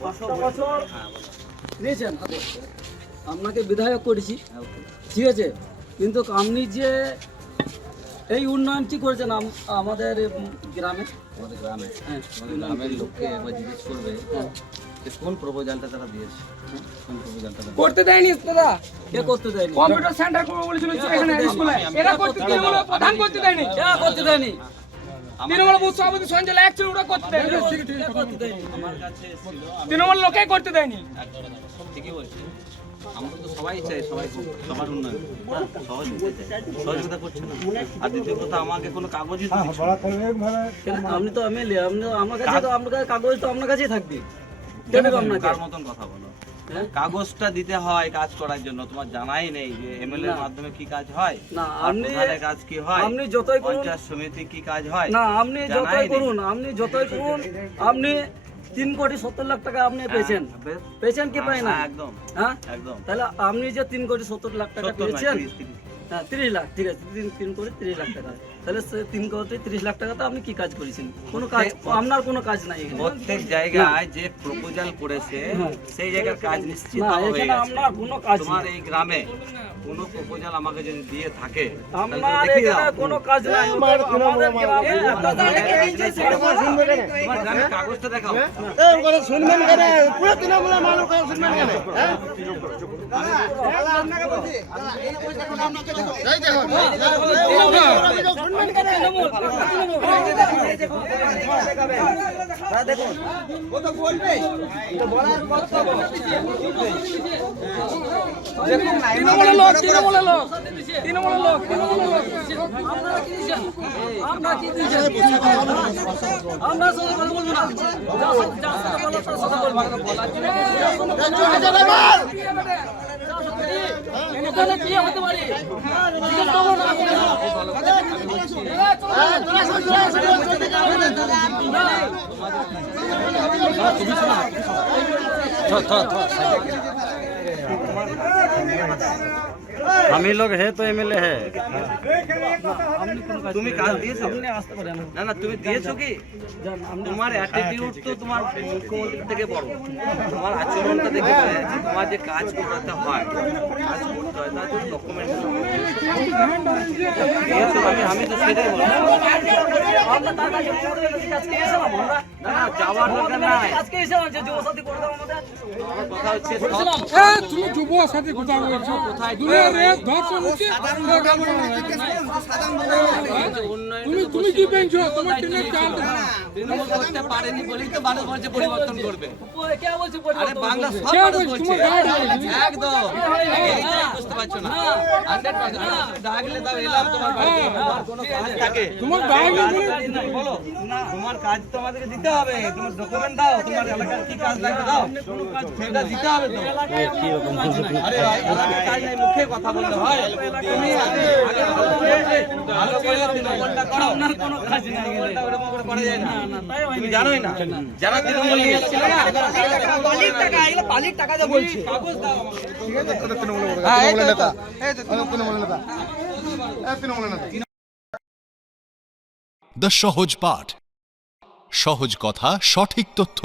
5টা বছর নিয়েছেন হাতে, আপনাকে বিধায়ক করেছি, ঠিক আছে, কিন্তু আপনি যে এই উন্নয়নটি করেছেন আমাদের গ্রামে, আমাদের গ্রামে হ্যাঁ আমাদের গ্রামের লোককে একবার জিজ্ঞেস করবে যে কোন প্রপোজালটা তারা দিয়েছে, কোন প্রপোজালটা করতে দেয়নি দাদা, কে করতে দেয়নি? কম্পিউটার সেন্টার করবো বলেছিল এখানে স্কুলে, এরা করতে তৃণমূল প্রধান করতে দেয়নি, কে করতে দেয়নি? তৃণমূল বুথ সভাপতি সঞ্জয় একচুয়ালি ওরা করতে দেয়নি, কে করতে দেয়নি? আমার কাছে ছিল, তৃণমূল লোকে করতে দেয়নি। ঠিকই বলছে। আমরা তো সবাই চাই, সবাই সবার উন্নয়ন, সহযোগিতা করছে না। আর দ্বিতীয় কথা, আমাকে কোনো কাগজই তো দিচ্ছে না। কেন? আপনি তো এমএলএ, আপনি আমার কাছে তো আপনার কাছে কাগজ তো আপনার কাছেই থাকবে, কে দেবে আপনাকে? কার মতন কথা বলো? হ্যাঁ? কাগজটা দিতে হয় কাজ করার জন্য, তোমার জানাই নেই যে এমএলএ এর না। মাধ্যমে কি কাজ হয়, না, আর আপনি প্রধানের কাজ কি হয়, আপনি যতই করুন, পঞ্চায়েত সমিতি কি কাজ হয়, না আপনি জানাই যতই নেই। করুন, আপনি 3,70,00,000 টাকা আপনি পেয়েছেন, বেশ। পেয়েছেন কি পাই না? হ্যাঁ, একদম হ্যাঁ, একদম। তাহলে আপনি যে 3,70,00,000 টাকা 70 নয়, পেয়েছেন, 30। হ্যাঁ 30 লাখ, ঠিক আছে, 3,30,00,000 টাকা, তাহলে সে 3,30,00,000 টাকাতে আপনি কি কাজ করেছেন? কোনো কাজ, আপনার কোনো কাজ নাই এখানে। প্রত্যেক জায়গায় যে প্রপোজাল করেছে সেই জায়গার কাজ নিশ্চিত না, হয়ে এখানে গেছে। আপনার কোনো কাজ তোমার নেই, এই গ্রামে কোনো প্রপোজাল আমাকে যদি দিয়ে থাকে তাহলে তো আপনার দেখিয়ে এখানে দাও। কোনো কাজ নাই, আমাদের গ্রামে তোমার গ্রামের কাগজটা দেখাও। শুনবেন কেন? পুরো তৃণমূলের মানুষ শুনবেন কেন? তৃণমূলের লোক, তৃণমূলের লোক, তৃণমূলের লোক, তৃণমূলের লোক। আপনারা কি দিয়েছেন? আপনারা কি দিয়েছেন? আমরা সাথে কথা বলবো না, যার সাথে বলো তার সাথে বলবো। এখানে কি হতে পারে? জিজ্ঞেস করবো না। हम ही लोग है तो एमएलए है। তুমি কাজ দিয়েছো? আপনি আসতে পারেন। না না, তুমি দিয়েছো কি? যান, আপনি- তোমার অ্যাটিটিউড তো তোমার মুখ্যমন্ত্রীর থেকে বড়, তোমার আচরণটা দেখে বোঝা যাচ্ছে তোমার যে কাজ করতে হয়, কাজ করতে হয় তার জন্য ডকুমেন্ট দিয়েছো। আমি তো সেটাই বলবো। আমরা তার কাছে আমাদের কাছে কাজ কে এসেলাম আমরা? না না, যাওয়ার দরকার নাই। আজকে এসেলাম যে যুব সাথী করে দাও আমাদের। আমার কথা হচ্ছে বলছিলাম, তুমি যুব সাথী কথা বলছো, কোথায় ধর্ষণ হচ্ছে, তুমি কি পেয়েছো? তোমার ট্রেনের চাল তৃণমূল করতে পারেনি বলেই তো মানুষ বলছে পরিবর্তন করবে। কে বলছে আরে পরিবর্তন বাংলা করবে? সব কে মানুষ বলছে? বলছে। তোমার গায়ে বলছে। একদম এইটাই বুঝতে পারছো না। 100% ডাকলে দাও, এলাম তোমার বাড়িতে। তোমার কোনো কাজ থাকে, তোমার গায়ে বলো। তোমার কাজ তো আমাদেরকে দিতে হবে, তোমার ডকুমেন্ট দাও, তোমার এলাকার কি কাজ লাগবে দাও, সেটা দিতে হবে তো। আরে ভাই, এলাকার কাজ নাই, মুখে কথা বলতে হয়। তুমি আগে ভালো করে তৃণমূলটা করো। আপনার কোনো কাজ নাই এখানে। তৃণমূলটা ওরকম করে করা যায় না। তাই হয়নি। তুমি জানোই না, যারা তৃণমূল নিয়ে এসেছিল না, পালির টাকা, এগুলো পালির টাকা যা বলছি। কাগজ দাও আমাকে। তৃণমূলের নেতা, তৃণমূলের নেতা, তৃণমূলের নেতা। দ্য সহজ পাঠ, সহজ কথা, সঠিক তথ্য।